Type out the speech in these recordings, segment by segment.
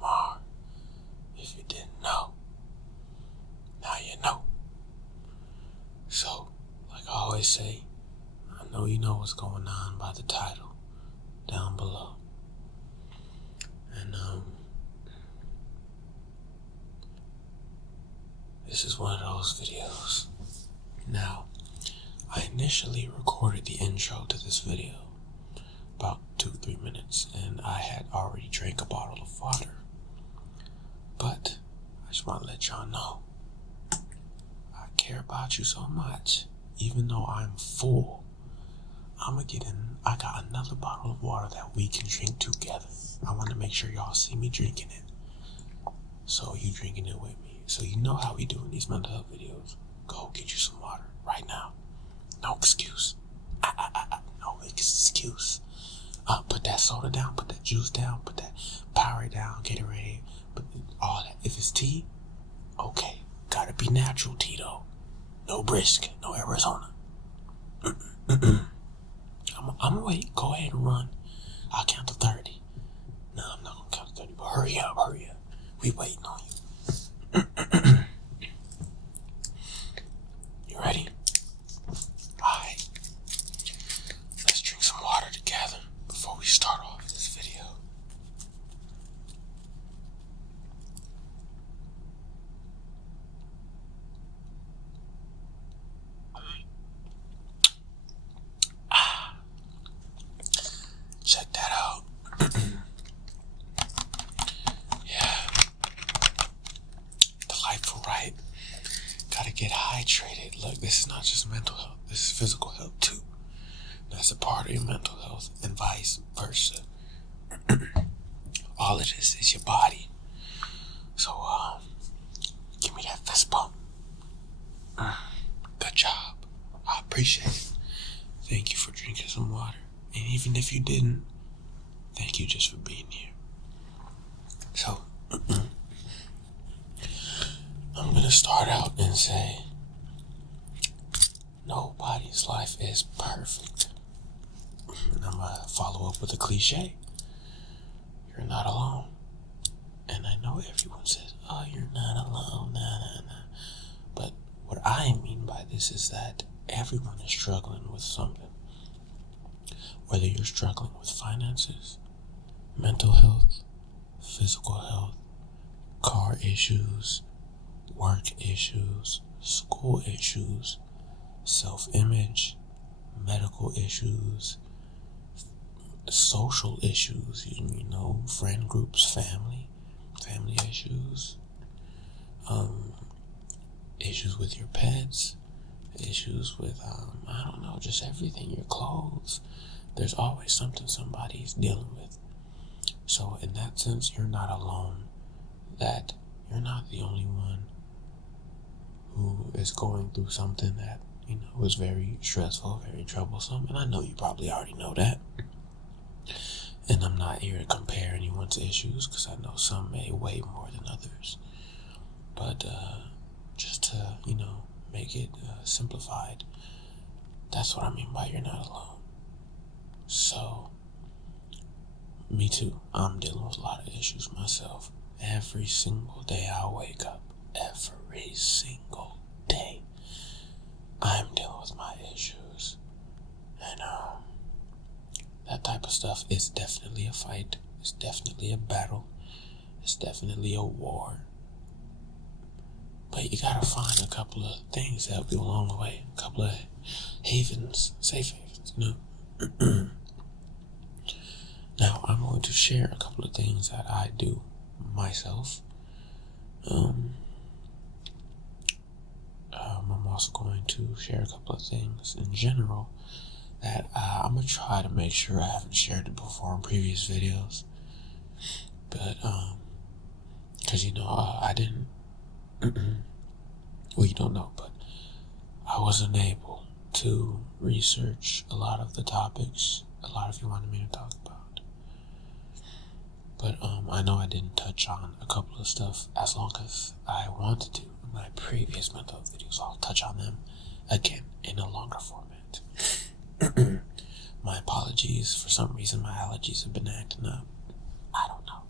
ASMR. If you didn't know, now you know. So, like I always say, I know you know what's going on by the title down below. And this is one of those videos. Now, I initially recorded the intro to this video about 2-3 minutes, and I had already drank a bottle of water. But I just want to let y'all know, I care about you so much. Even though I'm full, I got another bottle of water that we can drink together. I want to make sure y'all see me drinking it, so you drinking it with me. So you know how we do in these mental health videos. Go get you some water right now. No excuse. No excuse. Put that soda down, put that juice down, put that Powerade down, Gatorade, put all that. If it's tea, okay. Gotta be natural tea though. No brisk, no Arizona. I'm gonna wait. Go ahead and run. I'll count to 30. No, I'm not gonna count to 30, but hurry up. We waiting on you. You ready? Alright. Let's drink some water together before we start off this video. Check that out. Yeah. Delightful, right? Gotta get hydrated. Look, this is not just mental health. This is physical health too. That's a part of your mental health and vice versa. All of this is your body. So, give me that fist bump. Good job. I appreciate it. Thank you for drinking some water. And even if you didn't, thank you just for being here. So, I'm gonna start out and say, nobody's life is perfect. And I'm gonna follow up with a cliche. You're not alone. And I know everyone says, oh, you're not alone, nah. But what I mean by this is that everyone is struggling with something. Whether you're struggling with finances, mental health, physical health, car issues, work issues, school issues, self-image, medical issues, social issues, you know, friend groups, family issues, issues with your pets, issues with, I don't know, just everything, your clothes. There's always something somebody's dealing with. So in that sense, you're not alone. That you're not the only one who is going through something that, you know, is very stressful, very troublesome. And I know you probably already know that. And I'm not here to compare anyone's issues, because I know some may weigh more than others. But just to, you know, make it simplified, that's what I mean by you're not alone. So, me too. I'm dealing with a lot of issues myself. Every single day I wake up, every single day, I'm dealing with my issues. And that type of stuff is definitely a fight. It's definitely a battle. It's definitely a war. But you gotta find a couple of things that help you along the way. A couple of havens, safe havens, you know. Now, I'm going to share a couple of things that I do myself. I'm also going to share a couple of things in general that I'm going to try to make sure I haven't shared it before in previous videos. But, because, you know, I didn't, well, you don't know, but I wasn't able to research a lot of the topics a lot of you wanted me to talk about. But I know I didn't touch on a couple of stuff as long as I wanted to in my previous mental health videos. I'll touch on them again in a longer format. My apologies. For some reason, my allergies have been acting up. I don't know.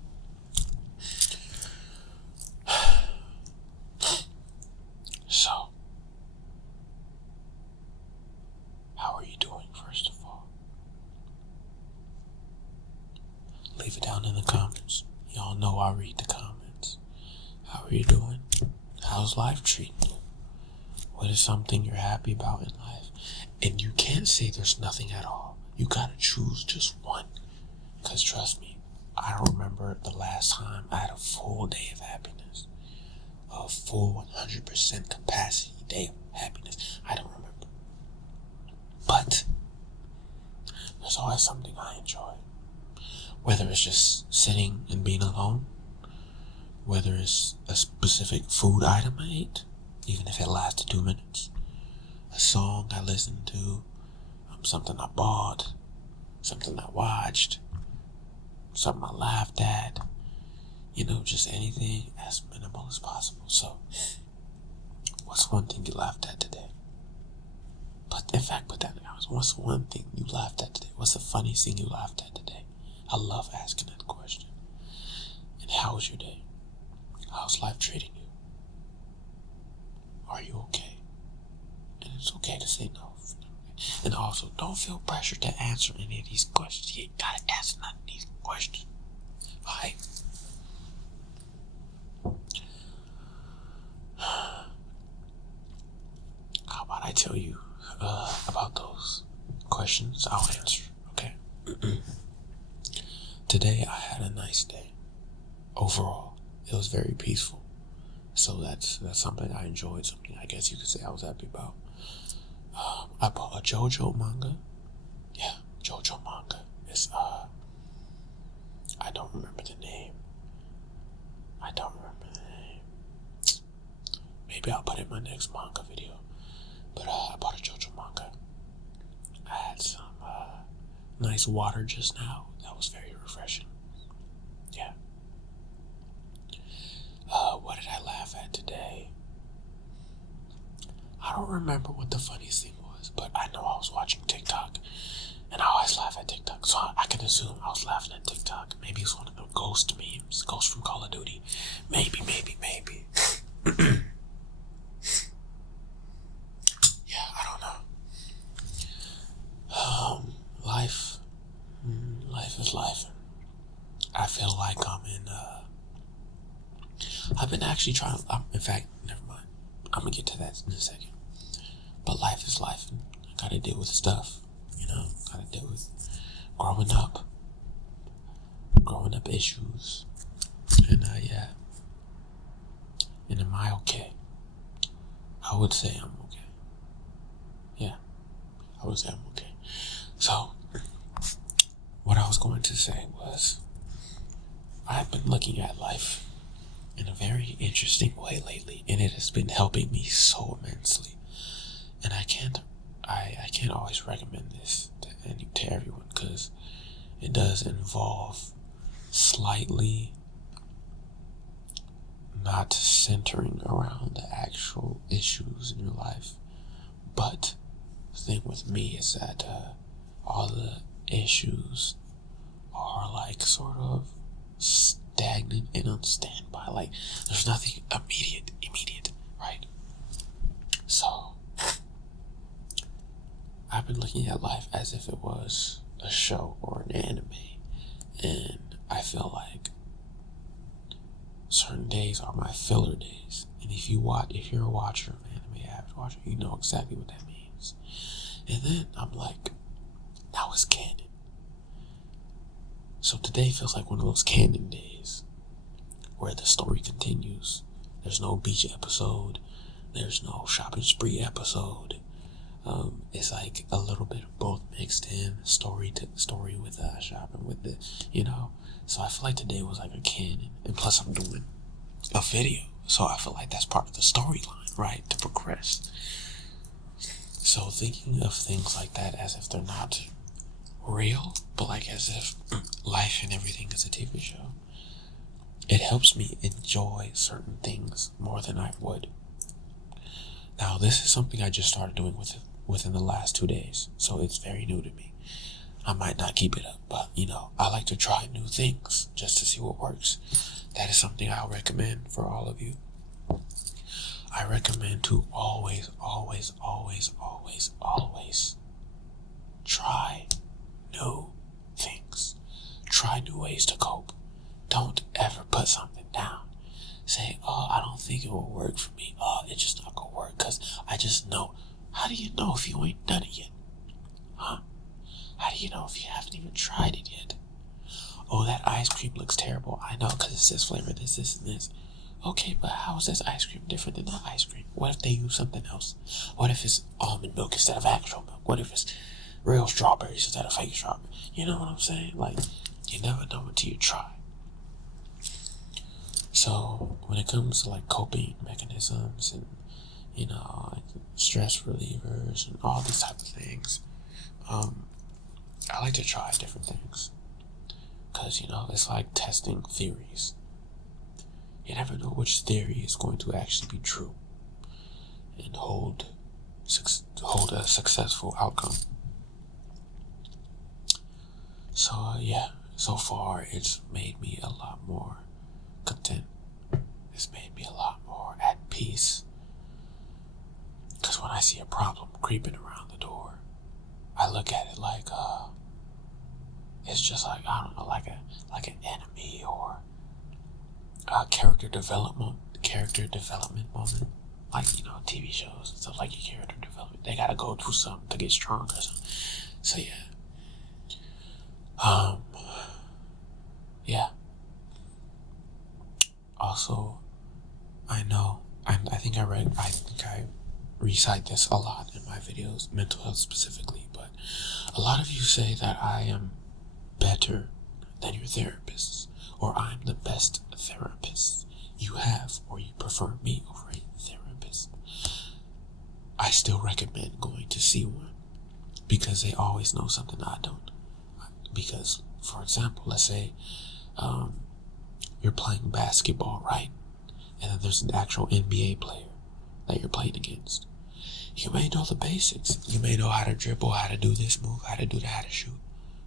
know I read the comments. How are you doing? How's life treating you? What is something you're happy about in life? And you can't say there's nothing at all. You gotta choose just one. Because trust me, I don't remember the last time I had a full day of happiness. A full 100% capacity day of happiness. I don't remember. But there's always something I enjoy. Whether it's just sitting and being alone, whether it's a specific food item I ate, even if it lasted 2 minutes, a song I listened to, something I bought, something I watched, something I laughed at, just anything as minimal as possible. So, what's one thing you laughed at today? Put that in hours. What's one thing you laughed at today? What's the funniest thing you laughed at today? I love asking that question. And how was your day? How's life treating you? Are you okay? And it's okay to say no. And also, don't feel pressure to answer any of these questions. You ain't gotta answer none of these questions. Alright? How about I tell you about those questions? I'll answer, okay? Today I had a nice day. Overall, it was very peaceful. So that's something I enjoyed, something I guess you could say I was happy about. I bought a JoJo manga. Yeah, JoJo manga. It's, I don't remember the name. Maybe I'll put it in my next manga video. But, I bought a JoJo manga. I had some, nice water just now. That was very refreshing. Yeah. What did I laugh at today? I don't remember what the funniest thing was, but I know I was watching TikTok, and I always laugh at TikTok, so I can assume I was laughing at TikTok. Maybe it's one of the ghost memes, Ghost from Call of Duty. Maybe. Yeah, I don't know. Life is life. I feel like I'm in, I've been actually trying, in fact, never mind. I'm gonna get to that in a second. But life is life. I gotta deal with stuff, gotta deal with growing up issues. And, yeah. And am I okay? I would say I'm okay. Yeah, I would say I'm okay. So, what I was going to say was, I've been looking at life in a very interesting way lately, and it has been helping me so immensely. And I can't always recommend this to everyone, because it does involve slightly not centering around the actual issues in your life. But the thing with me is that all the issues are like sort of stagnant and on standby. Like, there's nothing immediate, right? So, I've been looking at life as if it was a show or an anime, and I feel like certain days are my filler days. And if you're a watcher of anime, avid watcher, you know exactly what that means. And then I'm like, now it's canon. So today feels like one of those canon days where the story continues. There's no beach episode. There's no shopping spree episode. It's like a little bit of both mixed in, story with shopping with the, So I feel like today was like a canon. And plus I'm doing a video. So I feel like that's part of the storyline, right? To progress. So thinking of things like that as if they're not real, but like as if life and everything is a TV show, it helps me enjoy certain things more than I would. Now, this is something I just started doing within the last 2 days, so it's very new to me. I might not keep it up, but I like to try new things just to see what works. That is something I'll recommend for all of you. I recommend to always try new things. Try new ways to cope. Don't ever put something down. Say, oh, I don't think it will work for me. Oh, it's just not gonna work because I just know. How do you know if you ain't done it yet? Huh? How do you know if you haven't even tried it yet? Oh, that ice cream looks terrible. I know because it's this flavor, this, and this. Okay, but how is this ice cream different than that ice cream? What if they use something else? What if it's almond milk instead of actual milk? What if it's real strawberries instead of fake strawberries? You know what I'm saying? Like, you never know until you try. So, when it comes to like coping mechanisms and, stress relievers and all these type of things, I like to try different things. Because, it's like testing theories. You never know which theory is going to actually be true and hold a successful outcome. So, so far it's made me a lot more content. It's made me a lot more at peace. Because when I see a problem creeping around the door, I look at it like, it's just like, I don't know, like an enemy or a character development moment. Like, TV shows and stuff, like your character development. They gotta go through something to get stronger. So yeah. Yeah. Also, I think I recite this a lot in my videos, mental health specifically, but a lot of you say that I am better than your therapists, or I'm the best therapist you have, or you prefer me over a therapist. I still recommend going to see one because they always know something I don't. Because, for example, let's say you're playing basketball, right? And then there's an actual NBA player that you're playing against. You may know the basics. You may know how to dribble, how to do this move, how to do that, how to shoot.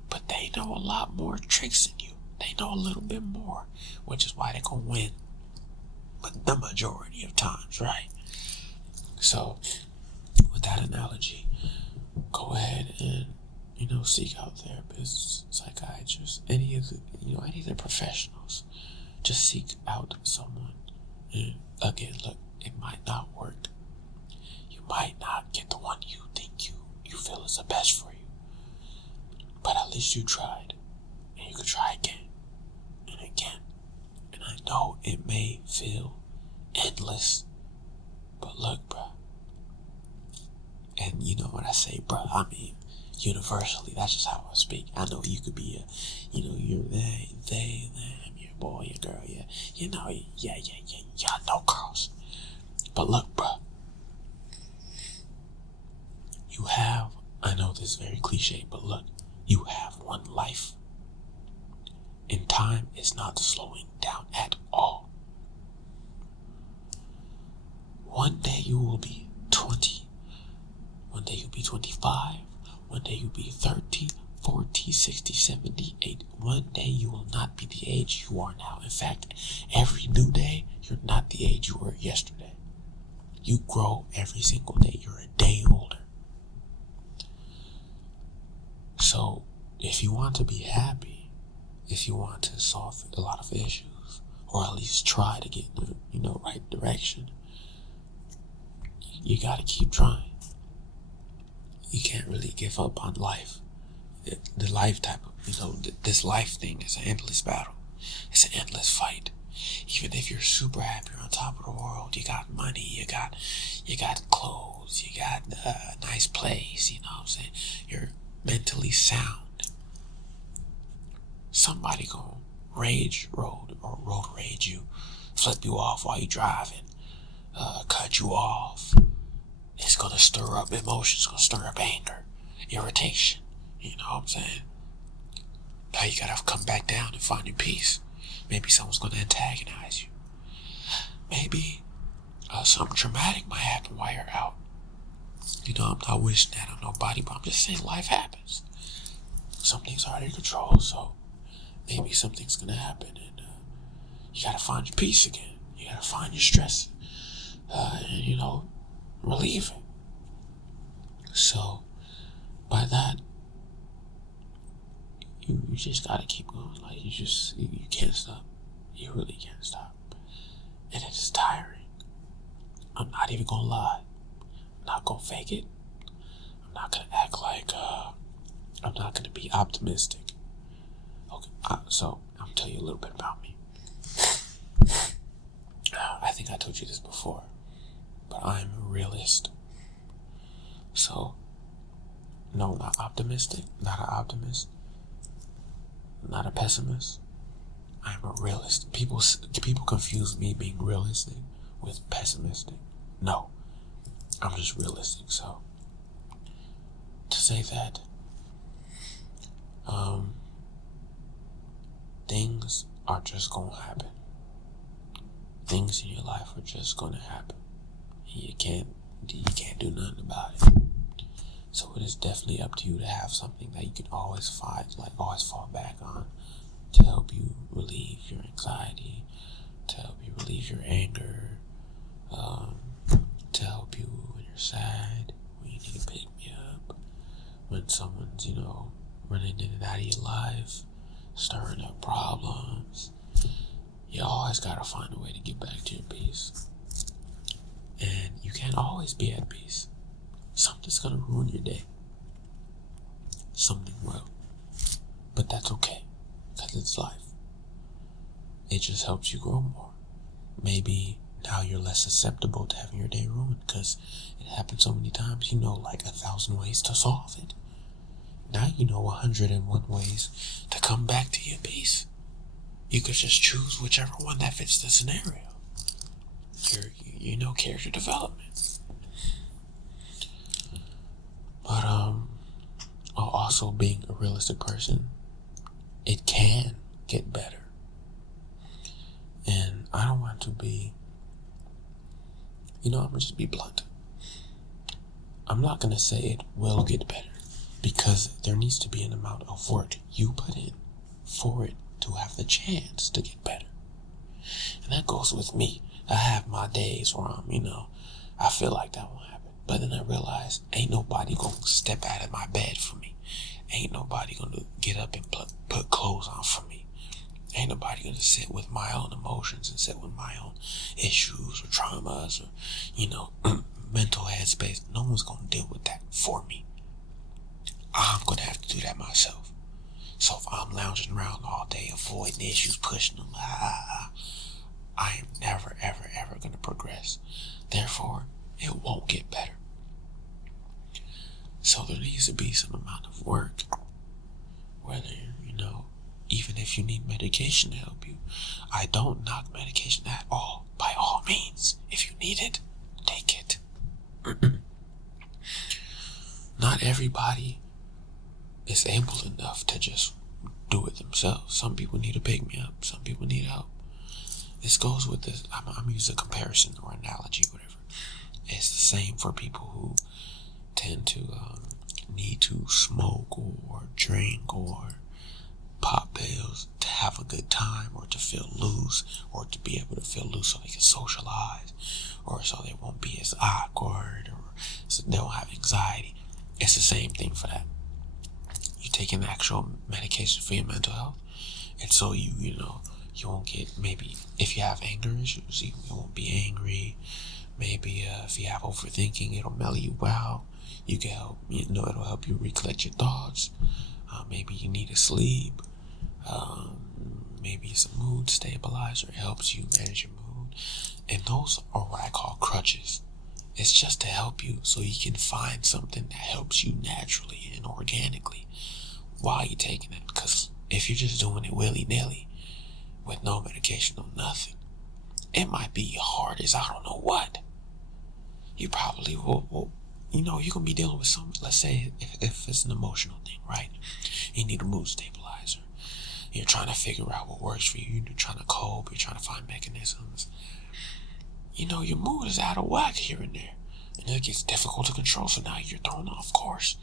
But they know a lot more tricks than you. They know a little bit more, which is why they're going to win. But the majority of times, right? So, with that analogy, go ahead and, seek out therapists, psychiatrists, any of the professionals. Just seek out someone. And again, look, it might not work. You might not get the one you think you feel is the best for you. But at least you tried. And you could try again and again. And I know it may feel endless. But look, bruh. And when I say bruh, I mean universally. That's just how I speak. I know you could be you're they, them, your boy, your girl, yeah. Y'all know girls. But look, bruh. I know this is very cliche, but look, you have one life. And time is not slowing down at all. One day you will be 20. One day you'll be 25. One day you'll be 30, 40, 60, 70, 80. One day you will not be the age you are now. In fact, every new day, you're not the age you were yesterday. You grow every single day. You're a day older. So, if you want to be happy, if you want to solve a lot of issues, or at least try to get in the right direction, you gotta keep trying. You can't really give up on life. The life type of, this life thing is an endless battle. It's an endless fight. Even if you're super happy, you're on top of the world, you got money, you got clothes, you got a nice place, you know what I'm saying? You're mentally sound. Somebody gonna road rage you, flip you off while you driving, cut you off. It's gonna stir up emotions, gonna stir up anger, irritation. You know what I'm saying? Now you gotta come back down and find your peace. Maybe someone's gonna antagonize you. Maybe something traumatic might happen while you're out. I'm not wishing that on nobody, but I'm just saying life happens. Some things are out of your control, so maybe something's gonna happen, and you gotta find your peace again. You gotta find your stress, and relieve it. So, by that, you just gotta keep going. Like, you can't stop. You really can't stop. And it's tiring. I'm not even gonna lie. I'm not gonna fake it. I'm not gonna act like I'm not gonna be optimistic. Okay, so I'm gonna tell you a little bit about me. I think I told you this before, but I'm a realist. So, no, not optimistic, not an optimist, not a pessimist. I'm a realist. People confuse me being realistic with pessimistic. No, I'm just realistic. So, to say that, things are just gonna happen. Things in your life are just gonna happen. You can't do nothing about it. So it is definitely up to you to have something that you can always fall back on to help you relieve your anxiety, to help you relieve your anger, to help you when you're sad, when you need to pick me up, when someone's, running in and out of your life, stirring up problems. You always gotta find a way to get back to your peace. And you can't always be at peace. Something's gonna ruin your day. Something will. But that's okay, because it's life. It just helps you grow more. Maybe now you're less susceptible to having your day ruined, because it happens so many times. You know like 1,000 ways to solve it. Now you know 101 ways to come back to your peace. You could just choose whichever one that fits the scenario. Character development. But also being a realistic person, it can get better. And I don't want to be, I'm gonna just be blunt. I'm not gonna say it will get better, because there needs to be an amount of work you put in for it to have the chance to get better. And that goes with me. I have my days where I feel like that won't happen. But then I realize ain't nobody gonna step out of my bed for me. Ain't nobody gonna get up and put clothes on for me. Ain't nobody gonna sit with my own emotions and sit with my own issues or traumas or, mental headspace. No one's gonna deal with that for me. I'm gonna have to do that myself. So if I'm lounging around all day, avoiding issues, pushing them, I am never, ever, ever going to progress. Therefore, it won't get better. So there needs to be some amount of work. Whether, even if you need medication to help you. I don't knock medication at all. By all means, if you need it, take it. Not everybody is able enough to just do it themselves. Some people need to pick me up. Some people need help. This goes with this. I'm using a comparison or analogy, whatever. It's the same for people who tend to need to smoke or drink or pop pills to have a good time or to feel loose or to be able to feel loose so they can socialize or so they won't be as awkward or so they won't have anxiety. It's the same thing for that. You take an actual medication for your mental health, and so you won't get, maybe if you have anger issues, you won't be angry. Maybe if you have overthinking, it'll mellow you out. You can help, it'll help you recollect your thoughts. Maybe you need to sleep. Maybe it's a mood stabilizer. It helps you manage your mood. And those are what I call crutches. It's just to help you so you can find something that helps you naturally and organically while you're taking it. Because if you're just doing it willy-nilly with no medication or nothing, it might be hard as I don't know what. You probably will you're going to be dealing with some, let's say if it's an emotional thing, right? You need a mood stabilizer. You're trying to figure out what works for you. You're trying to cope. You're trying to find mechanisms. Your mood is out of whack here and there. And it gets difficult to control. So now you're thrown off course.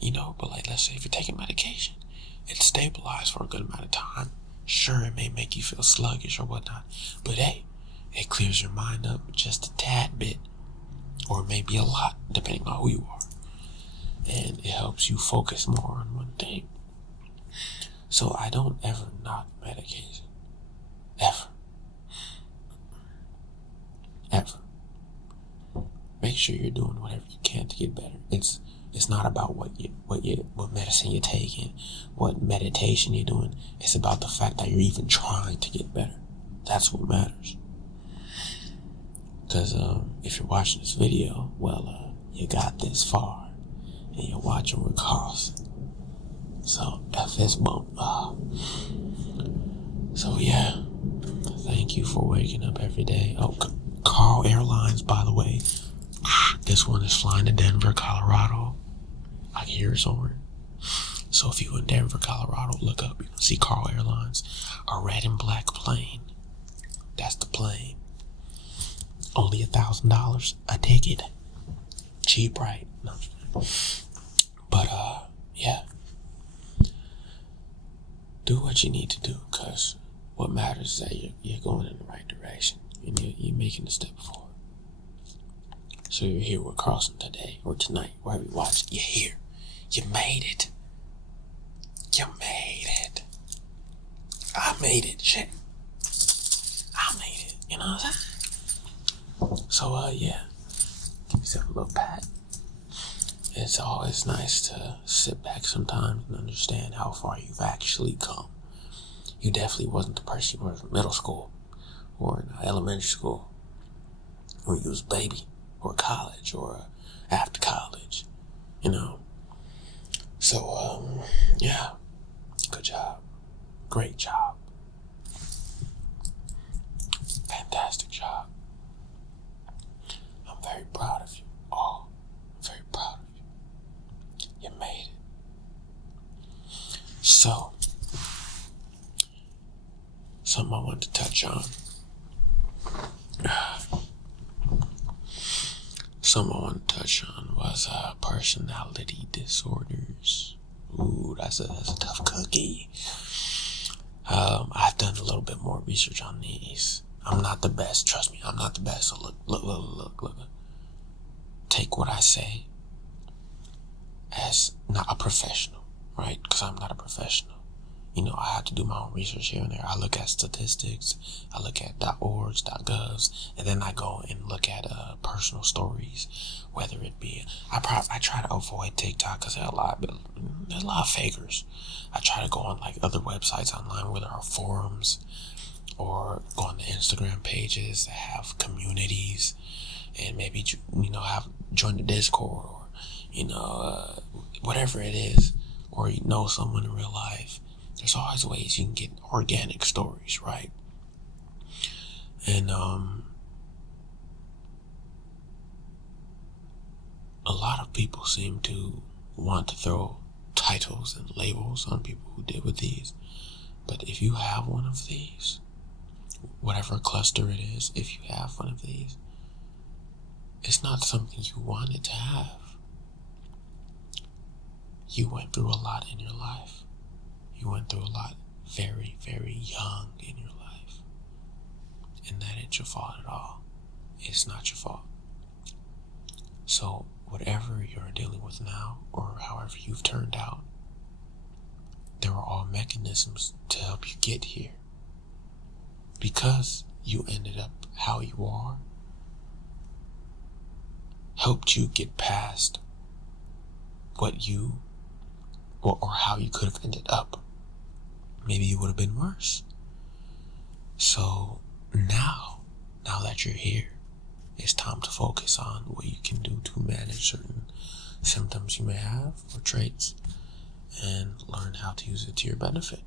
But let's say if you're taking medication, it's stabilized for a good amount of time. Sure, it may make you feel sluggish or whatnot. But hey, it clears your mind up just a tad bit. Or maybe a lot, depending on who you are. And it helps you focus more on one thing. So I don't ever knock medication. Ever. Ever. Make sure you're doing whatever you can to get better. It's not about what medicine you're taking, what meditation you're doing. It's about the fact that you're even trying to get better. That's what matters. Because if you're watching this video, you got this far, and you're watching with cost. So FS bump. So yeah, thank you for waking up every day. Oh, Carl Airlines, by the way. This one is flying to Denver, Colorado. I can hear it soaring. So if you're in Denver, Colorado, look up. You can see Carl Airlines, a red and black plane. That's the plane. Only $1,000 a ticket. Cheap, right? No. But yeah. Do what you need to do, because what matters is that you're going in the right direction and you're making a step forward. So you're here with Crossing today or tonight, wherever you watch it. You're here. You made it. You made it. I made it. Shit. I made it. You know what I'm saying? So yeah. Give yourself a little pat. It's always nice to sit back sometimes and understand how far you've actually come. You definitely wasn't the person you were in middle school or in elementary school, or you was a baby, or college, or after college, you know. So, yeah, good job. Great job. Fantastic job. I'm very proud of you all. Very proud of you. You made it. So, something I wanted to touch on. Something I want to touch on was personality disorders. Ooh, that's a tough cookie. I've done a little bit more research on these. I'm not the best, trust me, I'm not the best. So look. Take what I say as not a professional, right? Because I'm not a professional. You know, I have to do my own research here and there. I look at statistics, I look at .orgs, .govs, and then I go and look at personal stories, whether it be, I try to avoid TikTok because there's a lot of fakers. I try to go on like other websites online where there are forums, or go on the Instagram pages that have communities, and maybe, you know, join the Discord, or, whatever it is, or you know someone in real life. There's always ways you can get organic stories, right? And a lot of people seem to want to throw titles and labels on people who deal with these. But if you have one of these, whatever cluster it is, if you have one of these, it's not something you wanted to have. You went through a lot in your life. You went through a lot very, very young in your life. And that ain't your fault at all. It's not your fault. So whatever you're dealing with now, or however you've turned out, there are all mechanisms to help you get here. Because you ended up how you are, helped you get past what you, or how you could have ended up. Maybe you would have been worse. So now that you're here, it's time to focus on what you can do to manage certain symptoms you may have, or traits, and learn how to use it to your benefit,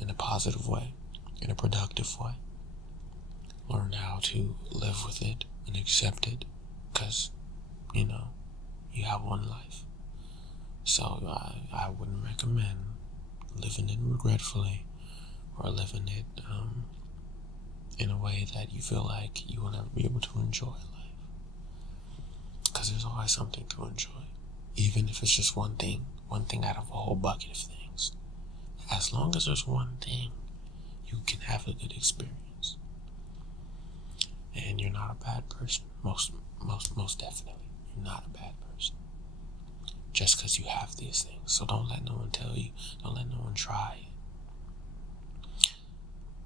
in a positive way, in a productive way. Learn how to live with it and accept it, because, you know, you have one life. So I wouldn't recommend living it regretfully, or living it in a way that you feel like you will never be able to enjoy life. Because there's always something to enjoy, even if it's just one thing out of a whole bucket of things. As long as there's one thing, you can have a good experience. And you're not a bad person. Most definitely, you're not a bad person. Just because you have these things. So don't let no one tell you. Don't let no one try it.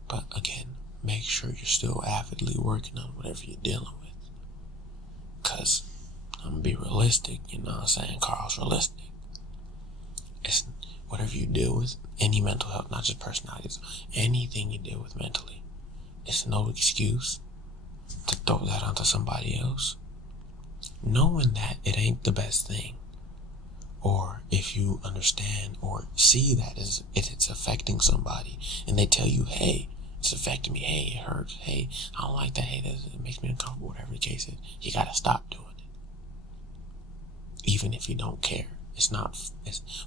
But again, make sure you're still avidly working on whatever you're dealing with. Because I'm going to be realistic, you know what I'm saying? Carl's realistic. It's whatever you deal with, any mental health, not just personalities, anything you deal with mentally, it's no excuse to throw that onto somebody else. Knowing that it ain't the best thing, or if you understand or see that it's affecting somebody, and they tell you, hey, it's affecting me, hey, it hurts, hey, I don't like that, hey, it makes me uncomfortable, whatever the case is, you gotta stop doing it. Even if you don't care.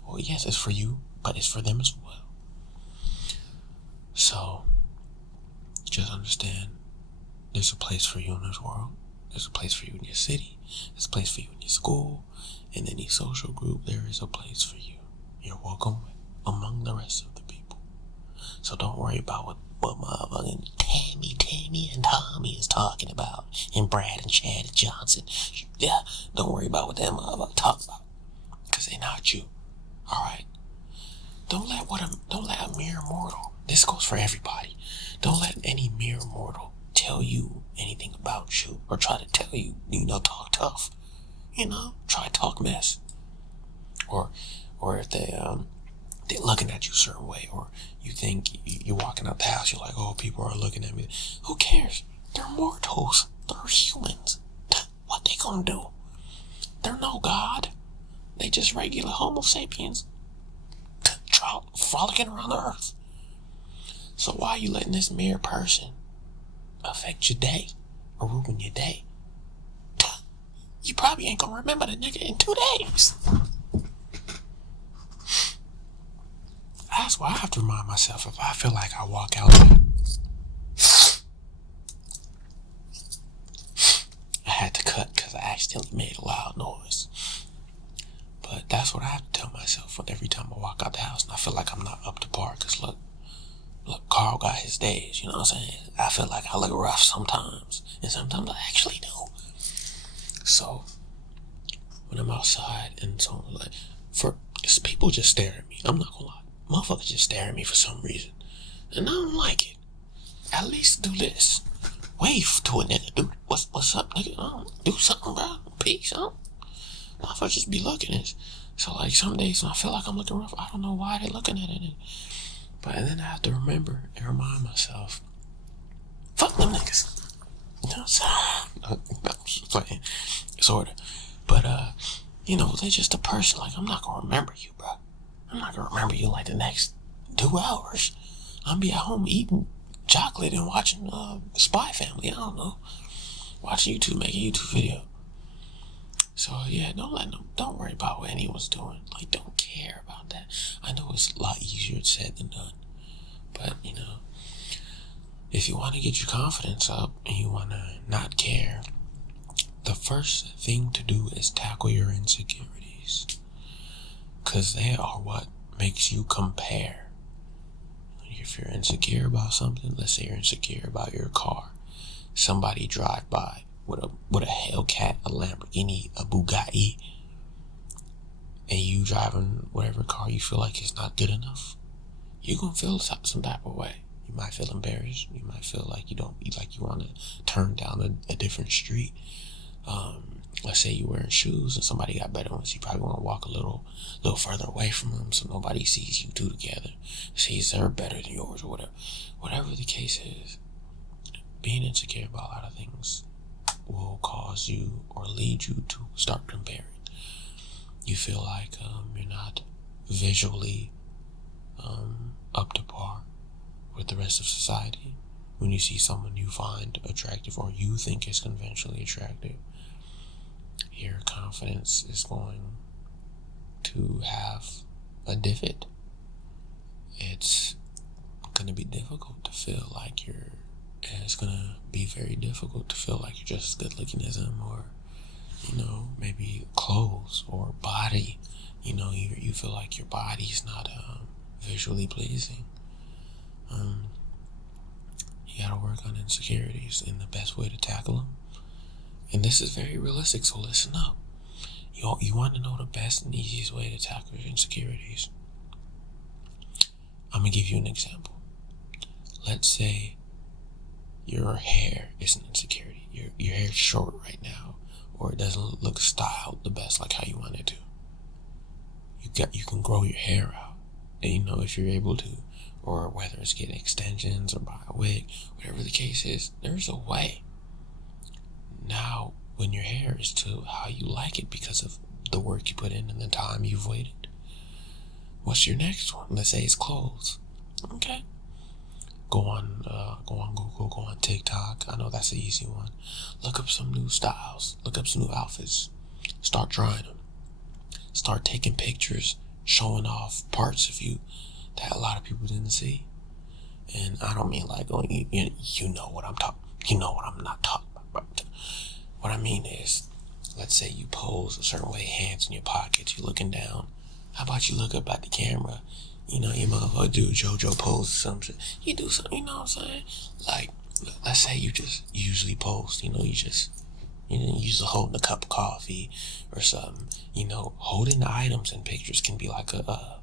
Well, yes, it's for you, but it's for them as well. So, just understand, there's a place for you in this world. There's a place for you in your city. There's a place for you in your school. In any social group, there is a place for you. You're welcome among the rest of the people. So don't worry about what motherfucking Tammy and Tommy is talking about. And Brad and Chad and Johnson. Yeah, don't worry about what that motherfucker talk about. Because they're not you. Alright? Don't let a mere mortal, this goes for everybody, don't let any mere mortal tell you anything about you or try to tell you, talk tough. Try to talk mess. Or if they're looking at you a certain way, or you think you're walking out the house, you're like, oh, people are looking at me. Who cares? They're mortals. They're humans. What they gonna do? They're no God. They just regular Homo sapiens frolicking around the earth. So why are you letting this mere person affect your day or ruin your day? You probably ain't gonna remember the nigga in 2 days. That's why I have to remind myself, if I feel like I walk out there, I had to cut because I accidentally made a loud noise. But that's what I have to tell myself every time I walk out the house and I feel like I'm not up to par. Because look, Carl got his days, you know what I'm saying? I feel like I look rough sometimes, and sometimes I actually do. So, when I'm outside and someone people just stare at me. I'm not gonna lie. Motherfuckers just stare at me for some reason. And I don't like it. At least do this. Wave to a nigga, dude. What's up, nigga? Do something, bro. Peace, Motherfuckers just be looking at it. So, some days when I feel like I'm looking rough, I don't know why they're looking at it. But then I have to remember and remind myself, fuck them niggas. You know what I'm saying? I'm just playing. Sorta. But, they're just a person. I'm not gonna remember you, bro. I'm not gonna remember you the next 2 hours. I'll be at home eating chocolate and watching Spy Family. I don't know. Watching YouTube, make a YouTube video. So, yeah, don't worry about what anyone's doing. Don't care about that. I know it's a lot easier said than done. But, if you want to get your confidence up and you want to not care, the first thing to do is tackle your insecurities. Because they are what makes you compare. If you're insecure about something, let's say you're insecure about your car. Somebody drive by with a Hellcat, a Lamborghini, a Bugatti, and you driving whatever car you feel like is not good enough, you're gonna feel some type of way. You might feel embarrassed. You might feel like you want to turn down a different street. Let's say you're wearing shoes and somebody got better ones. You probably want to walk a little further away from them so nobody sees you two together, sees they're better than yours or whatever. Whatever the case is, being insecure about a lot of things will cause you or lead you to start comparing. You feel like you're not visually up to par with the rest of society. When you see someone you find attractive or you think is conventionally attractive, your confidence is going to have a divot. It's going to be difficult to feel like it's going to be very difficult to feel like you're just as good looking as them, or, maybe clothes or body. You feel like your body's not visually pleasing. You gotta work on insecurities, and the best way to tackle them, and this is very realistic, so listen up. You want to know the best and easiest way to tackle your insecurities? I'm gonna give you an example. let's say your hair is an insecurity. Your hair's short right now, or it doesn't look styled the best like how you want it to. You can grow your hair out, and if you're able to, or whether it's getting extensions or buy a wig, whatever the case is, there's a way. Now, when your hair is to how you like it because of the work you put in and the time you've waited, what's your next one? Let's say it's clothes. Okay. Go on Google, go on TikTok. I know that's the easy one. Look up some new styles. Look up some new outfits. Start trying them. Start taking pictures, showing off parts of you that a lot of people didn't see. And I don't mean like, you know what I'm talking. You know what I'm not talking about. What I mean is, let's say you pose a certain way, hands in your pockets, you're looking down. How about you look up at the camera? You motherfucker do JoJo pose or something. You do something, you know what I'm saying? Like, let's say you just usually pose, you use holding a cup of coffee or something. Holding the items in pictures can be like a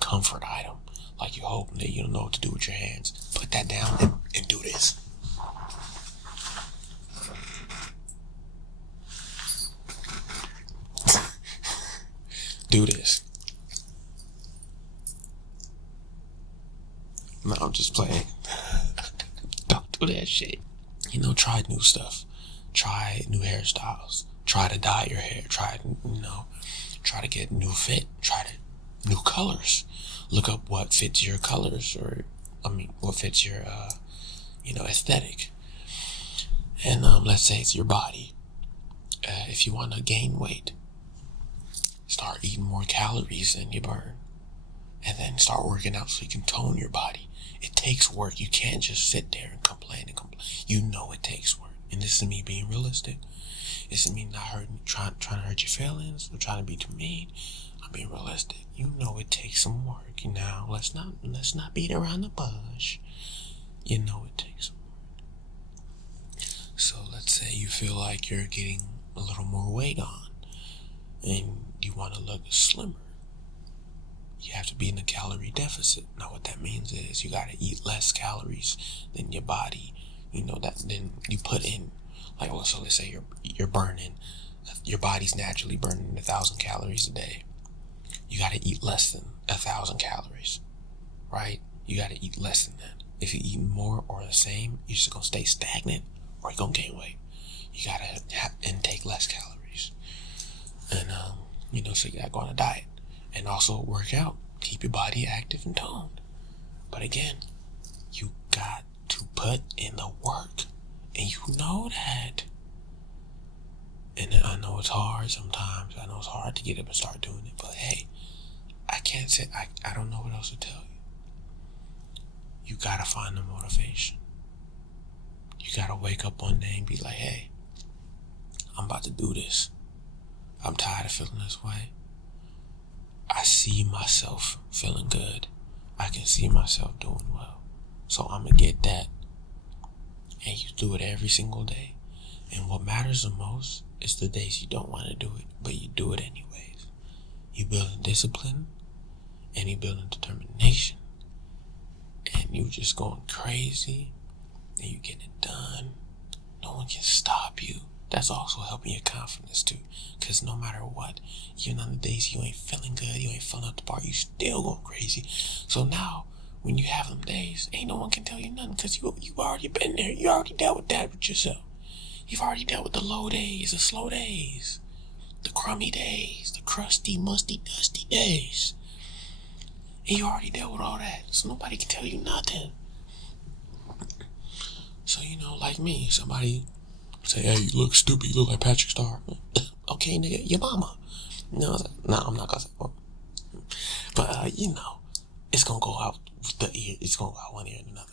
comfort item. Like you're hoping that you don't know what to do with your hands. Put that down and do this. Do this. No, I'm just playing. Don't do that shit. Try new stuff. Try new hairstyles. Try to dye your hair. Try to get new fit. Try to new colors. Look up what fits your colors, what fits your aesthetic. And let's say it's your body. If you want to gain weight, start eating more calories than you burn. And then start working out so you can tone your body. It takes work. You can't just sit there and complain. It takes work. And this is me being realistic. This is me not trying to hurt your feelings or trying to be too mean. I'm being realistic. It takes some work. Now let's not beat around the bush. It takes some work. So let's say you feel like you're getting a little more weight on and you want to look slimmer. You have to be in a calorie deficit. Now what that means is you got to eat less calories than your body, then you put in. So let's say you're burning, your body's naturally burning 1,000 calories a day. You got to eat less than 1,000 calories, right? You got to eat less than that. If you eat more or the same, you're just going to stay stagnant or you're going to gain weight. You got to intake less calories. And, so you got to go on a diet. And also work out. Keep your body active and toned. But again, you got to put in the work. And you know that. And I know it's hard sometimes. I know it's hard to get up and start doing it. But hey, I can't say, I don't know what else to tell you. You got to find the motivation. You got to wake up one day and be like, hey, I'm about to do this. I'm tired of feeling this way. I see myself feeling good. I can see myself doing well. So I'm going to get that. And you do it every single day. And what matters the most is the days you don't want to do it, but you do it anyways. You build a discipline and you build a determination. And you just going crazy and you getting it done. No one can stop you. That's also helping your confidence too. Because no matter what, even on the days you ain't feeling good, you ain't feeling up the part, you still go crazy. So now, when you have them days, ain't no one can tell you nothing because you've already been there. You already dealt with that with yourself. You've already dealt with the low days, the slow days, the crummy days, the crusty, musty, dusty days. And you already dealt with all that. So nobody can tell you nothing. So, like me, somebody say, hey, you look stupid, you look like Patrick Star. Okay, nigga, your mama. No, I'm not gonna say well. But, it's gonna go out with the ear, it's gonna go out one ear and another.